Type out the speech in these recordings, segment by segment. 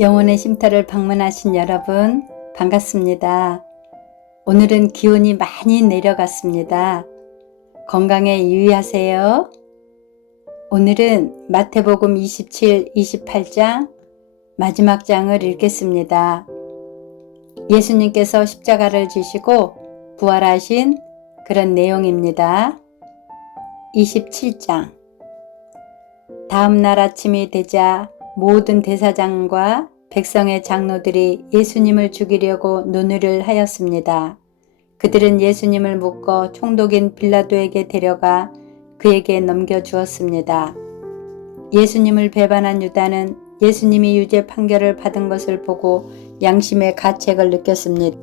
영혼의 쉼터를 방문하신 여러분 반갑습니다. 오늘은 기온이 많이 내려갔습니다. 건강에 유의하세요. 오늘은 마태복음 27, 28장 마지막 장을 읽겠습니다. 예수님께서 십자가를 지시고 부활하신 그런 내용입니다. 27장 다음 날 아침이 되자 모든 대사장과 백성의 장로들이 예수님을 죽이려고 논의를 하였습니다. 그들은 예수님을 묶어 총독인 빌라도에게 데려가 그에게 넘겨주었습니다. 예수님을 배반한 유다는 예수님이 유죄 판결을 받은 것을 보고 양심의 가책을 느꼈습니다.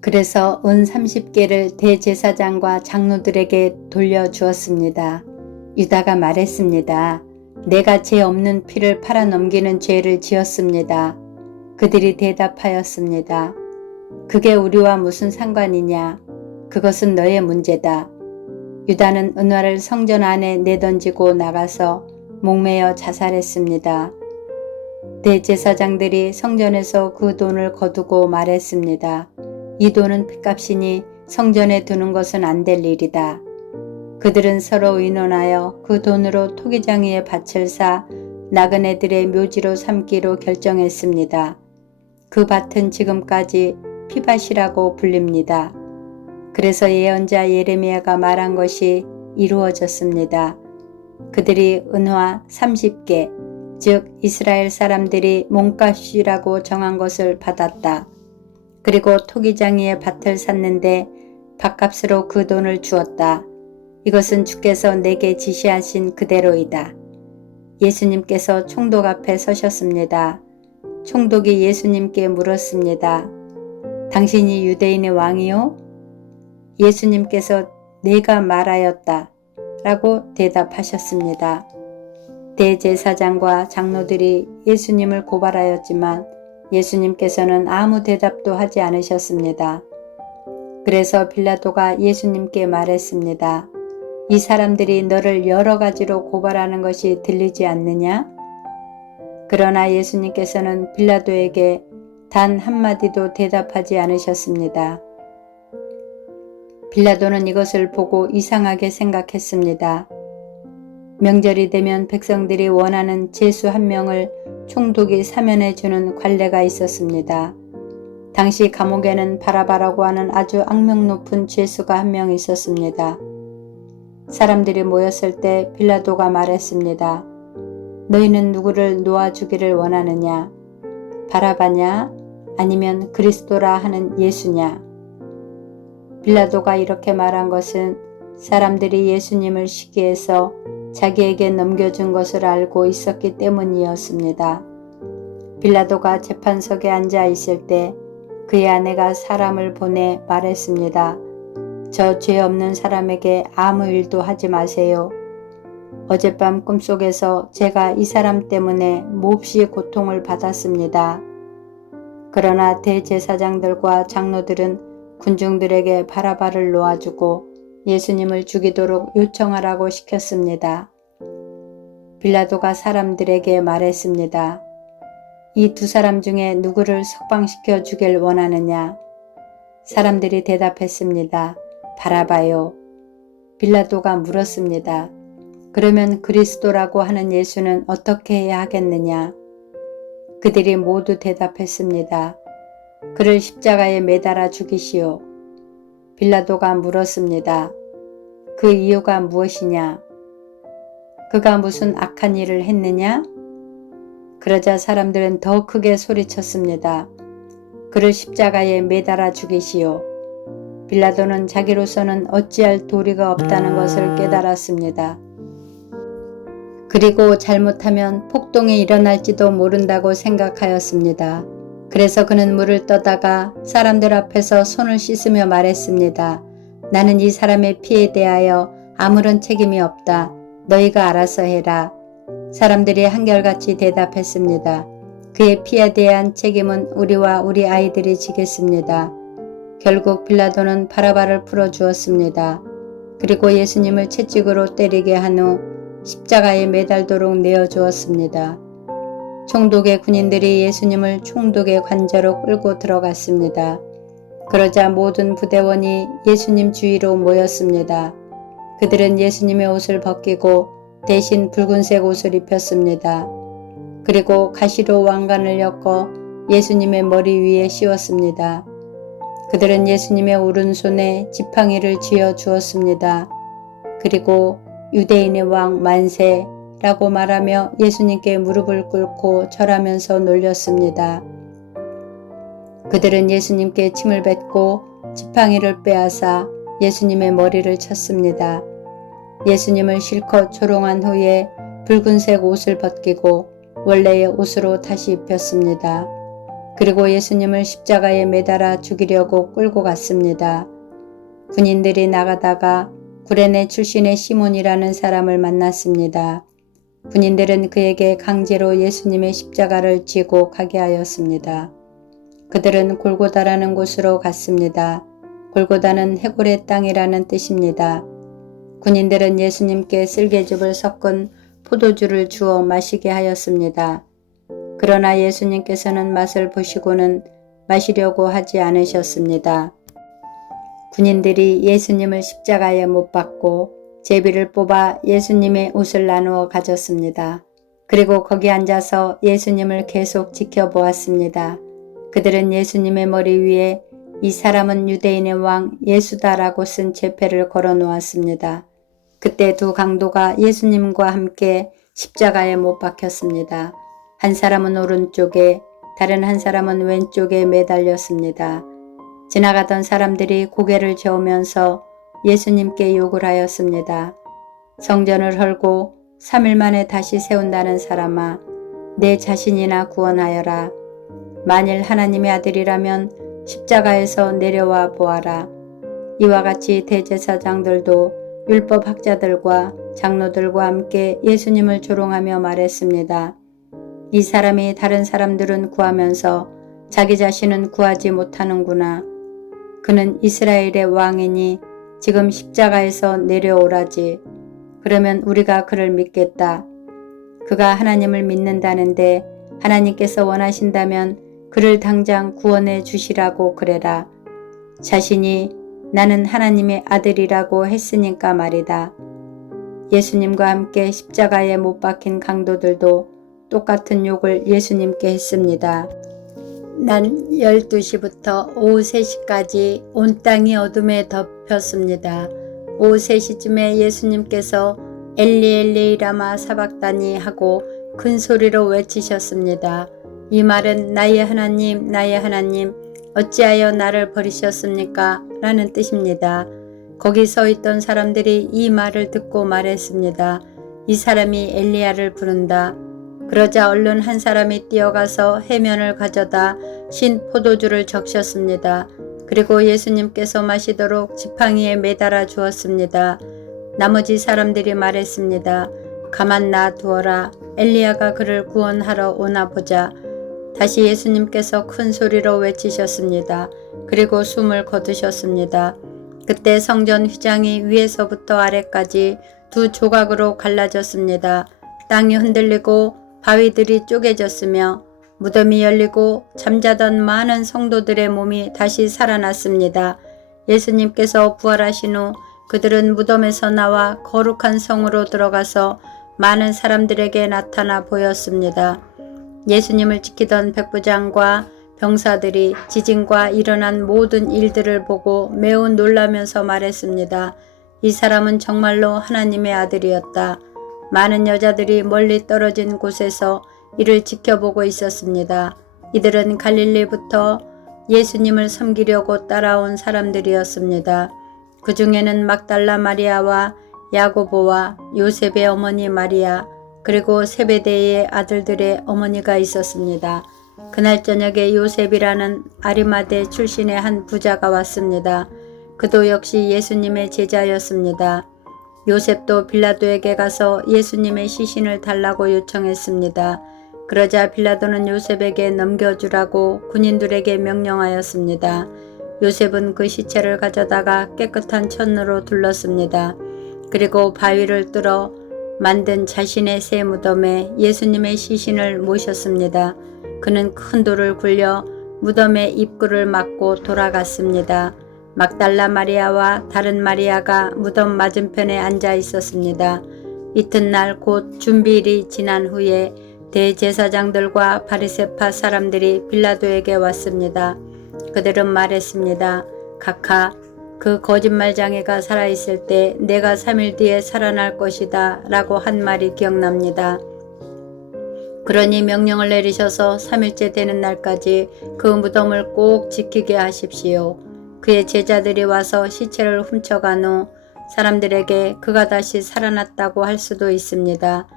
그래서 은 30개를 대제사장과 장로들에게 돌려주었습니다. 유다가 말했습니다. 내가 죄 없는 피를 팔아 넘기는 죄를 지었습니다. 그들이 대답하였습니다. 그게 우리와 무슨 상관이냐? 그것은 너의 문제다. 유다는 은화를 성전 안에 내던지고 나가서 목매어 자살했습니다. 대제사장들이 성전에서 그 돈을 거두고 말했습니다. 이 돈은 핏값이니 성전에 두는 것은 안 될 일이다. 그들은 서로 의논하여 그 돈으로 토기장 위에 밭을 사 나그네들의 묘지로 삼기로 결정했습니다. 그 밭은 지금까지 피밭이라고 불립니다. 그래서 예언자 예레미야가 말한 것이 이루어졌습니다. 그들이 은화 30개, 즉 이스라엘 사람들이 몸값이라고 정한 것을 받았다. 그리고 토기장 위에 밭을 샀는데 밭값으로 그 돈을 주었다. 이것은 주께서 내게 지시하신 그대로이다. 예수님께서 총독 앞에 서셨습니다. 총독이 예수님께 물었습니다. 당신이 유대인의 왕이요? 예수님께서 내가 말하였다 라고 대답하셨습니다. 대제사장과 장로들이 예수님을 고발하였지만 예수님께서는 아무 대답도 하지 않으셨습니다. 그래서 빌라도가 예수님께 말했습니다. 이 사람들이 너를 여러 가지로 고발하는 것이 들리지 않느냐? 그러나 예수님께서는 빌라도에게 단 한마디도 대답하지 않으셨습니다. 빌라도는 이것을 보고 이상하게 생각했습니다. 명절이 되면 백성들이 원하는 죄수 한 명을 총독이 사면해 주는 관례가 있었습니다. 당시 감옥에는 바라바라고 하는 아주 악명 높은 죄수가 한 명 있었습니다. 사람들이 모였을 때 빌라도가 말했습니다. 너희는 누구를 놓아주기를 원하느냐? 바라바냐? 아니면 그리스도라 하는 예수냐? 빌라도가 이렇게 말한 것은 사람들이 예수님을 시기해서 자기에게 넘겨준 것을 알고 있었기 때문이었습니다. 빌라도가 재판석에 앉아 있을 때 그의 아내가 사람을 보내 말했습니다. 저 죄 없는 사람에게 아무 일도 하지 마세요. 어젯밤 꿈속에서 제가 이 사람 때문에 몹시 고통을 받았습니다. 그러나 대제사장들과 장로들은 군중들에게 바라바를 놓아주고 예수님을 죽이도록 요청하라고 시켰습니다. 빌라도가 사람들에게 말했습니다. 이 두 사람 중에 누구를 석방시켜 주길 원하느냐? 사람들이 대답했습니다. 바라바요. 빌라도가 물었습니다. 그러면 그리스도라고 하는 예수는 어떻게 해야 하겠느냐? 그들이 모두 대답했습니다. 그를 십자가에 매달아 죽이시오. 빌라도가 물었습니다. 그 이유가 무엇이냐? 그가 무슨 악한 일을 했느냐? 그러자 사람들은 더 크게 소리쳤습니다. 그를 십자가에 매달아 죽이시오. 빌라도는 자기로서는 어찌할 도리가 없다는 것을 깨달았습니다. 그리고 잘못하면 폭동이 일어날지도 모른다고 생각하였습니다. 그래서 그는 물을 떠다가 사람들 앞에서 손을 씻으며 말했습니다. 나는 이 사람의 피에 대하여 아무런 책임이 없다. 너희가 알아서 해라. 사람들이 한결같이 대답했습니다. 그의 피에 대한 책임은 우리와 우리 아이들이 지겠습니다. 결국 빌라도는 바라바를 풀어주었습니다. 그리고 예수님을 채찍으로 때리게 한 후 십자가에 매달도록 내어주었습니다. 총독의 군인들이 예수님을 총독의 관저로 끌고 들어갔습니다. 그러자 모든 부대원이 예수님 주위로 모였습니다. 그들은 예수님의 옷을 벗기고 대신 붉은색 옷을 입혔습니다. 그리고 가시로 왕관을 엮어 예수님의 머리 위에 씌웠습니다. 그들은 예수님의 오른손에 지팡이를 쥐어 주었습니다. 그리고 유대인의 왕 만세라고 말하며 예수님께 무릎을 꿇고 절하면서 놀렸습니다. 그들은 예수님께 침을 뱉고 지팡이를 빼앗아 예수님의 머리를 쳤습니다. 예수님을 실컷 조롱한 후에 붉은색 옷을 벗기고 원래의 옷으로 다시 입혔습니다. 그리고 예수님을 십자가에 매달아 죽이려고 끌고 갔습니다. 군인들이 나가다가 구레네 출신의 시몬이라는 사람을 만났습니다. 군인들은 그에게 강제로 예수님의 십자가를 쥐고 가게 하였습니다. 그들은 골고다라는 곳으로 갔습니다. 골고다는 해골의 땅이라는 뜻입니다. 군인들은 예수님께 쓸개즙을 섞은 포도주를 주어 마시게 하였습니다. 그러나 예수님께서는 맛을 보시고는 마시려고 하지 않으셨습니다. 군인들이 예수님을 십자가에 못 박고 제비를 뽑아 예수님의 옷을 나누어 가졌습니다. 그리고 거기 앉아서 예수님을 계속 지켜보았습니다. 그들은 예수님의 머리 위에 이 사람은 유대인의 왕 예수다라고 쓴 제패를 걸어 놓았습니다. 그때 두 강도가 예수님과 함께 십자가에 못 박혔습니다. 한 사람은 오른쪽에 다른 한 사람은 왼쪽에 매달렸습니다. 지나가던 사람들이 고개를 저으면서 예수님께 욕을 하였습니다. 성전을 헐고 3일 만에 다시 세운다는 사람아, 내 자신이나 구원하여라. 만일 하나님의 아들이라면 십자가에서 내려와 보아라. 이와 같이 대제사장들도 율법학자들과 장로들과 함께 예수님을 조롱하며 말했습니다. 이 사람이 다른 사람들은 구하면서 자기 자신은 구하지 못하는구나. 그는 이스라엘의 왕이니 지금 십자가에서 내려오라지. 그러면 우리가 그를 믿겠다. 그가 하나님을 믿는다는데 하나님께서 원하신다면 그를 당장 구원해 주시라고 그래라. 자신이 나는 하나님의 아들이라고 했으니까 말이다. 예수님과 함께 십자가에 못 박힌 강도들도 똑같은 욕을 예수님께 했습니다. 난 12시부터 오후 3시까지 온 땅이 어둠에 덮였습니다. 오후 3시쯤에 예수님께서 엘리 엘리 라마 사박다니 하고 큰 소리로 외치셨습니다. 이 말은 나의 하나님 어찌하여 나를 버리셨습니까? 라는 뜻입니다. 거기 서 있던 사람들이 이 말을 듣고 말했습니다. 이 사람이 엘리야를 부른다. 그러자 얼른 한 사람이 뛰어가서 해면을 가져다 신 포도주를 적셨습니다. 그리고 예수님께서 마시도록 지팡이에 매달아 주었습니다. 나머지 사람들이 말했습니다. 가만 놔두어라. 엘리야가 그를 구원하러 오나 보자. 다시 예수님께서 큰 소리로 외치셨습니다. 그리고 숨을 거두셨습니다. 그때 성전 휘장이 위에서부터 아래까지 두 조각으로 갈라졌습니다. 땅이 흔들리고 바위들이 쪼개졌으며 무덤이 열리고 잠자던 많은 성도들의 몸이 다시 살아났습니다. 예수님께서 부활하신 후 그들은 무덤에서 나와 거룩한 성으로 들어가서 많은 사람들에게 나타나 보였습니다. 예수님을 지키던 백부장과 병사들이 지진과 일어난 모든 일들을 보고 매우 놀라면서 말했습니다. 이 사람은 정말로 하나님의 아들이었다. 많은 여자들이 멀리 떨어진 곳에서 이를 지켜보고 있었습니다. 이들은 갈릴리부터 예수님을 섬기려고 따라온 사람들이었습니다. 그 중에는 막달라 마리아와 야고보와 요셉의 어머니 마리아, 그리고 세베대의 아들들의 어머니가 있었습니다. 그날 저녁에 요셉이라는 아리마대 출신의 한 부자가 왔습니다. 그도 역시 예수님의 제자였습니다. 요셉도 빌라도에게 가서 예수님의 시신을 달라고 요청했습니다. 그러자 빌라도는 요셉에게 넘겨주라고 군인들에게 명령하였습니다. 요셉은 그 시체를 가져다가 깨끗한 천으로 둘렀습니다. 그리고 바위를 뚫어 만든 자신의 새 무덤에 예수님의 시신을 모셨습니다. 그는 큰 돌을 굴려 무덤의 입구를 막고 돌아갔습니다. 막달라 마리아와 다른 마리아가 무덤 맞은편에 앉아 있었습니다. 이튿날 곧 준비일이 지난 후에 대제사장들과 바리새파 사람들이 빌라도에게 왔습니다. 그들은 말했습니다. 각하, 그 거짓말장애가 살아있을 때 내가 3일 뒤에 살아날 것이다 라고 한 말이 기억납니다. 그러니 명령을 내리셔서 3일째 되는 날까지 그 무덤을 꼭 지키게 하십시오. 그의 제자들이 와서 시체를 훔쳐간 후 사람들에게 그가 다시 살아났다고 할 수도 있습니다.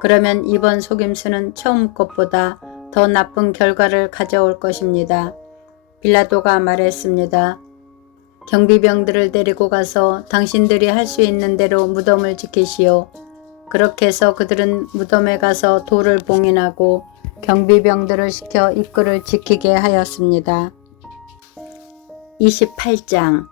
그러면 이번 속임수는 처음 것보다 더 나쁜 결과를 가져올 것입니다. 빌라도가 말했습니다. 경비병들을 데리고 가서 당신들이 할 수 있는 대로 무덤을 지키시오. 그렇게 해서 그들은 무덤에 가서 돌을 봉인하고 경비병들을 시켜 입구를 지키게 하였습니다. 28장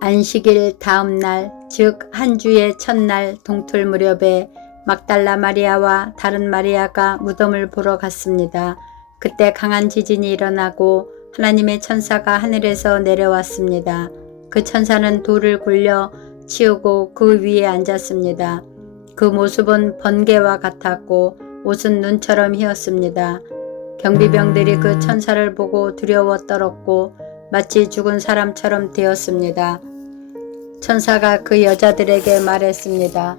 안식일 다음 날, 즉 한 주의 첫날 동틀 무렵에 막달라 마리아와 다른 마리아가 무덤을 보러 갔습니다. 그때 강한 지진이 일어나고 하나님의 천사가 하늘에서 내려왔습니다. 그 천사는 돌을 굴려 치우고 그 위에 앉았습니다. 그 모습은 번개와 같았고 옷은 눈처럼 휘었습니다. 경비병들이 그 천사를 보고 두려워 떨었고 마치 죽은 사람처럼 되었습니다. 천사가 그 여자들에게 말했습니다.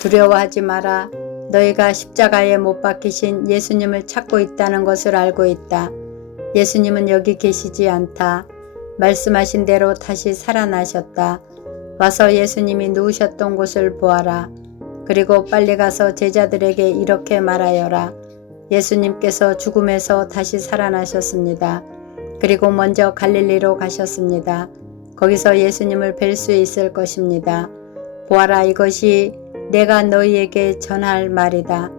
두려워하지 마라. 너희가 십자가에 못 박히신 예수님을 찾고 있다는 것을 알고 있다. 예수님은 여기 계시지 않다. 말씀하신 대로 다시 살아나셨다. 와서 예수님이 누우셨던 곳을 보아라. 그리고 빨리 가서 제자들에게 이렇게 말하여라. 예수님께서 죽음에서 다시 살아나셨습니다. 그리고 먼저 갈릴리로 가셨습니다. 거기서 예수님을 뵐 수 있을 것입니다. 보아라, 이것이 내가 너희에게 전할 말이다.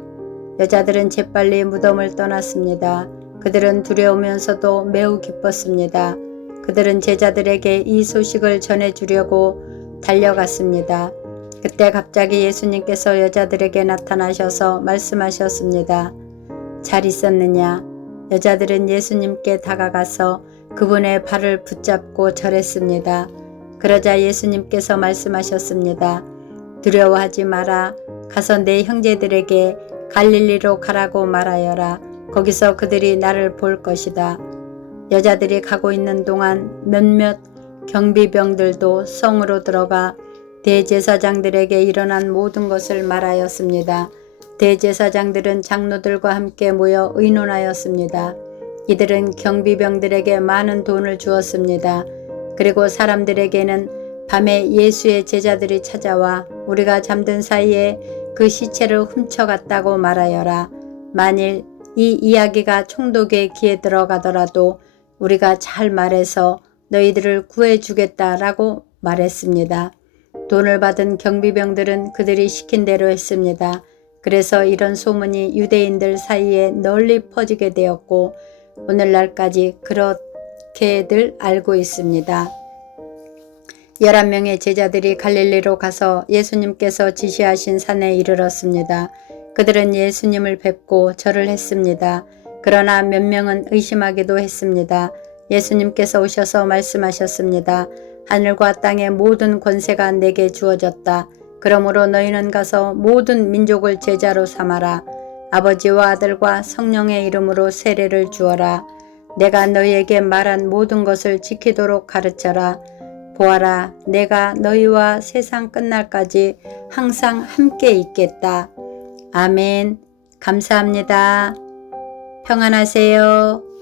여자들은 재빨리 무덤을 떠났습니다. 그들은 두려우면서도 매우 기뻤습니다. 그들은 제자들에게 이 소식을 전해주려고 달려갔습니다. 그때 갑자기 예수님께서 여자들에게 나타나셔서 말씀하셨습니다. 잘 있었느냐? 여자들은 예수님께 다가가서 그분의 발을 붙잡고 절했습니다. 그러자 예수님께서 말씀하셨습니다. 두려워하지 마라. 가서 내 형제들에게 갈릴리로 가라고 말하여라. 거기서 그들이 나를 볼 것이다. 여자들이 가고 있는 동안 몇몇 경비병들도 성으로 들어가 대제사장들에게 일어난 모든 것을 말하였습니다. 대제사장들은 장로들과 함께 모여 의논하였습니다. 이들은 경비병들에게 많은 돈을 주었습니다. 그리고 사람들에게는 밤에 예수의 제자들이 찾아와 우리가 잠든 사이에 그 시체를 훔쳐갔다고 말하여라. 만일 이 이야기가 총독의 귀에 들어가더라도 우리가 잘 말해서 너희들을 구해주겠다라고 말했습니다. 돈을 받은 경비병들은 그들이 시킨 대로 했습니다. 그래서 이런 소문이 유대인들 사이에 널리 퍼지게 되었고 오늘날까지 그렇게들 알고 있습니다. 11명의 제자들이 갈릴리로 가서 예수님께서 지시하신 산에 이르렀습니다. 그들은 예수님을 뵙고 절을 했습니다. 그러나 몇 명은 의심하기도 했습니다. 예수님께서 오셔서 말씀하셨습니다. 하늘과 땅의 모든 권세가 내게 주어졌다. 그러므로 너희는 가서 모든 민족을 제자로 삼아라. 아버지와 아들과 성령의 이름으로 세례를 주어라. 내가 너희에게 말한 모든 것을 지키도록 가르쳐라. 보아라, 내가 너희와 세상 끝날까지 항상 함께 있겠다. 아멘. 감사합니다. 평안하세요.